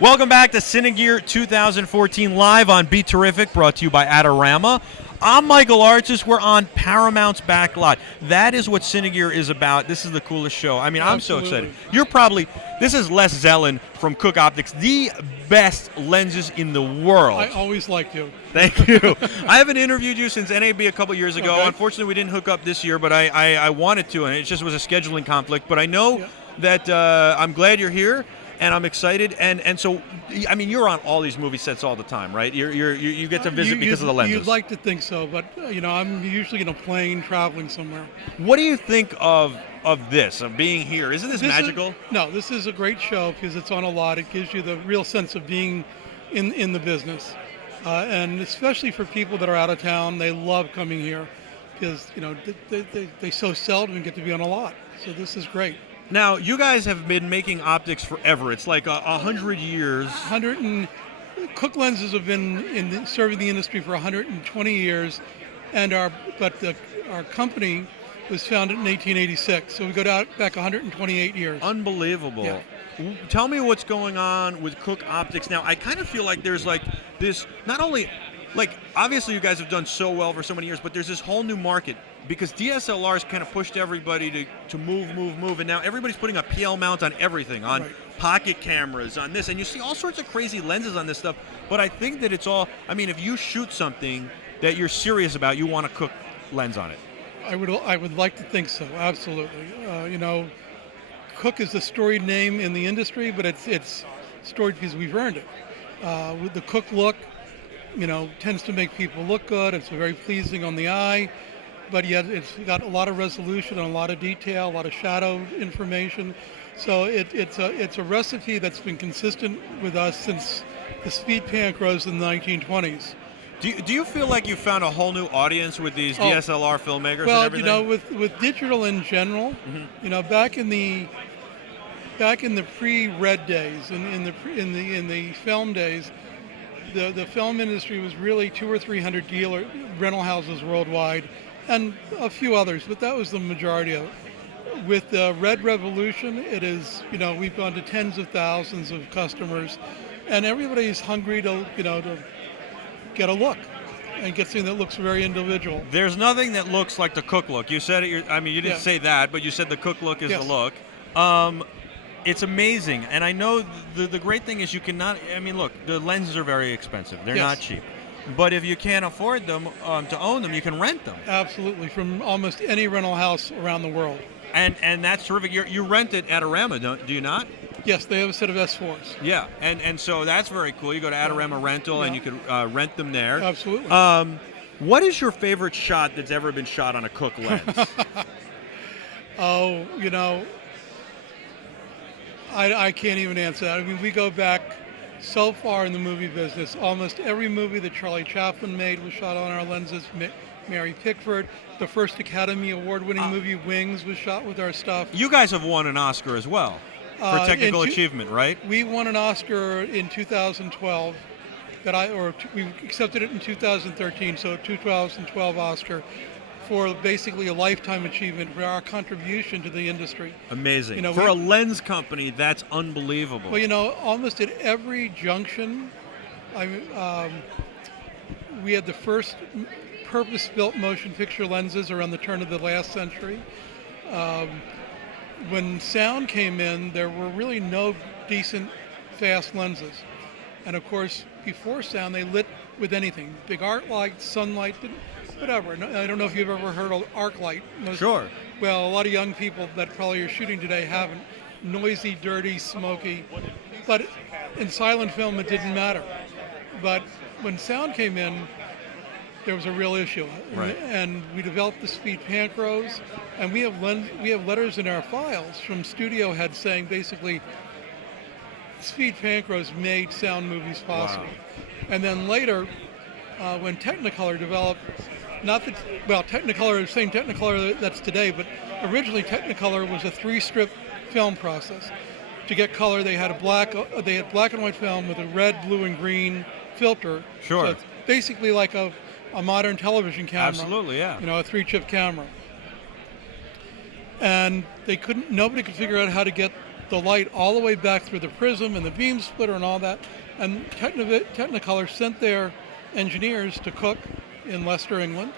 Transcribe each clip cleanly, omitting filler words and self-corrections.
Welcome back to CineGear 2014 live on Be Terrific, brought to you by Adorama. I'm Michael Artis. We're on Paramount's backlot. That is what CineGear is about. This is the coolest show. I mean, I'm so excited. This is Les Zellin from Cook Optics, the best lenses in the world. I always liked you. Thank you. I haven't interviewed you since NAB a couple years ago. Okay. Unfortunately, we didn't hook up this year, but I wanted to, and it just was a scheduling conflict. But I know that I'm glad you're here. And I'm excited, and so, I mean, you're on all these movie sets all the time, right? You get to visit because of the lenses. You'd like to think so, but I'm usually in a plane traveling somewhere. What do you think of this, of being here? Isn't this magical? This is a great show because it's on a lot. It gives you the real sense of being in the business, and especially for people that are out of town, they love coming here because they so seldom get to be on a lot. So this is great. Now, you guys have been making optics forever. It's like 100 years. Cook lenses have been serving the industry for 120 years, and our company was founded in 1886. So we go back 128 years. Unbelievable. Yeah. Tell me what's going on with Cook Optics now. I kind of feel like there's like this, not only, like, obviously you guys have done so well for so many years, but there's this whole new market because DSLRs kind of pushed everybody to move, and now everybody's putting a PL mount on everything, on pocket cameras, on this, and you see all sorts of crazy lenses on this stuff, but I think that it's all, I mean, if you shoot something that you're serious about, you want a Cook lens on it. I would like to think so, absolutely. Cook is a storied name in the industry, but it's storied because we've earned it. With the Cook look, tends to make people look good. It's very pleasing on the eye, but yet it's got a lot of resolution and a lot of detail, a lot of shadow information. So it's a recipe that's been consistent with us since the speed panchros in the 1920s. Do you feel like you found a whole new audience with these DSLR filmmakers and everything? Well, with digital in general, back in the pre-Red days, in the film days, the film industry was really 200 or 300 rental houses worldwide, and a few others, but that was the majority of it. With the Red Revolution, it is, we've gone to tens of thousands of customers, and everybody's hungry to get a look and get something that looks very individual. There's nothing that looks like the Cook look. You said it. You didn't say that, but you said the Cook look is the look. It's amazing, and I know the great thing is you cannot. I mean, look, the lenses are very expensive. They're not cheap. But if you can't afford them to own them, you can rent them. Absolutely, from almost any rental house around the world. And that's terrific. You rent it at Adorama, do you not? Yes, they have a set of S4s. Yeah, and so that's very cool. You go to Adorama Rental, and you can rent them there. Absolutely. What is your favorite shot that's ever been shot on a Cook lens? I can't even answer that. I mean, we go back so far in the movie business. Almost every movie that Charlie Chaplin made was shot on our lenses. Mary Pickford, the first Academy Award-winning movie Wings was shot with our stuff. You guys have won an Oscar as well for technical achievement, right? We won an Oscar in 2012. We accepted it in 2013, so a 2012 Oscar for basically a lifetime achievement for our contribution to the industry. Amazing. For a lens company, that's unbelievable. Well, almost at every junction, we had the first purpose-built motion picture lenses around the turn of the last century. When sound came in, there were really no decent fast lenses. And of course, before sound, they lit with anything. Big arc light, sunlight, whatever. I don't know if you've ever heard of arc light. Sure. Well, a lot of young people that probably are shooting today haven't. Noisy, dirty, smoky. But in silent film, it didn't matter. But when sound came in, there was a real issue. Right. And we developed the speed panchros, and we have letters in our files from studio heads saying basically, speed panchros made sound movies possible. Wow. And then later, when Technicolor developed, Technicolor, the same Technicolor that's today, but originally Technicolor was a 3-strip film process. To get color, they had black and white film with a red, blue, and green filter. Sure. So it's basically like a modern television camera. Absolutely, yeah. A 3-chip camera. And nobody could figure out how to get the light all the way back through the prism and the beam splitter and all that. And Technicolor sent their engineers to Cook in Leicester, England,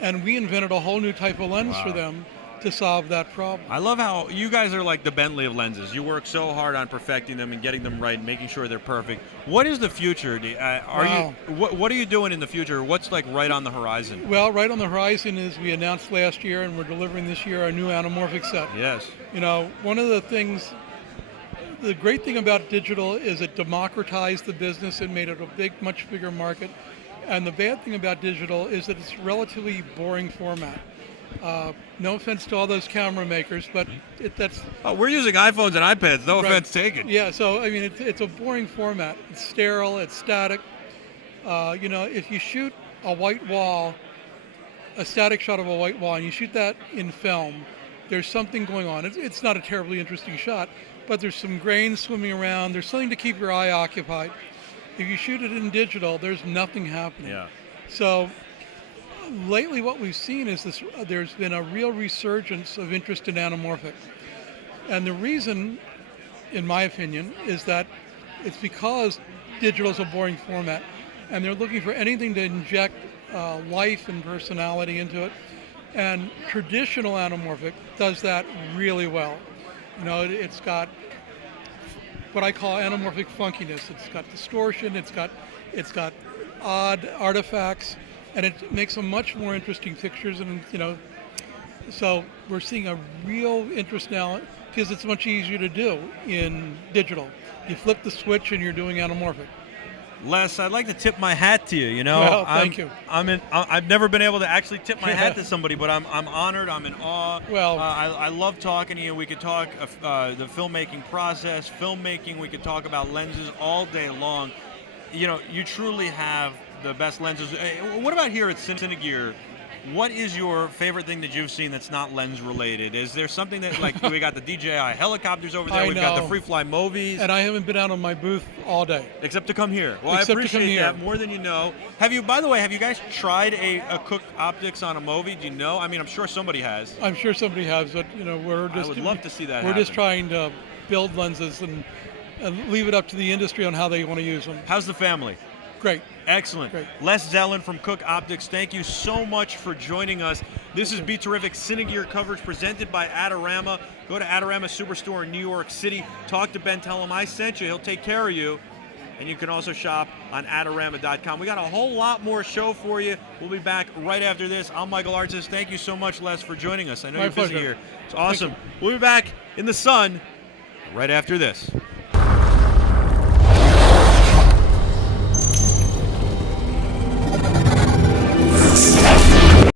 and we invented a whole new type of lens for them to solve that problem. I love how you guys are like the Bentley of lenses. You work so hard on perfecting them and getting them right and making sure they're perfect. What is the future? What are you doing in the future? What's like right on the horizon? Well, right on the horizon is we announced last year, and we're delivering this year, our new anamorphic set. Yes. You know, one of the things, the great thing about digital is it democratized the business and made it a much bigger market. And the bad thing about digital is that it's a relatively boring format. No offense to all those camera makers, but that's... Oh, we're using iPhones and iPads. No offense taken. Yeah, so, I mean, it's a boring format. It's sterile, it's static. You know, if you shoot a white wall, a static shot of a white wall, and you shoot that in film, there's something going on. It's not a terribly interesting shot, but there's some grains swimming around. There's something to keep your eye occupied. If you shoot it in digital, there's nothing happening. Yeah. So lately what we've seen is there's been a real resurgence of interest in anamorphic. And the reason, in my opinion, is that it's because digital is a boring format, and they're looking for anything to inject life and personality into it. And traditional anamorphic does that really well. You know, it's got what I call anamorphic funkiness. It's got distortion, it's got odd artifacts, and it makes them much more interesting pictures. And you know, so we're seeing a real interest now because it's much easier to do in digital. You flip the switch and you're doing anamorphic. Les, I'd like to tip my hat to you. You know, well, thank you. I've never been able to actually tip my hat to somebody, but I'm honored. I'm in awe. Well, I love talking to you. We could talk the filmmaking process, filmmaking. We could talk about lenses all day long. You know, you truly have the best lenses. What about here at CineGear? What is your favorite thing that you've seen that's not lens related? Is there something that, like, we got the DJI helicopters over there, we've got the free fly movies. And I haven't been out on my booth all day. Except to come here. Well, I appreciate that more than you know. By the way, have you guys tried a Cook optics on a movie? Do you know? I mean, I'm sure somebody has. I'm sure somebody has, but you know, I would love to see that We're just trying to build lenses and leave it up to the industry on how they want to use them. How's the family? Great. Excellent. Great. Les Zellin from Cook Optics, thank you so much for joining us. This is Be Terrific CineGear coverage presented by Adorama. Go to Adorama Superstore in New York City. Talk to Ben, tell him I sent you. He'll take care of you. And you can also shop on Adorama.com. We got a whole lot more show for you. We'll be back right after this. I'm Michael Artsis. Thank you so much, Les, for joining us. I know you're busy here. It's awesome. We'll be back in the sun right after this.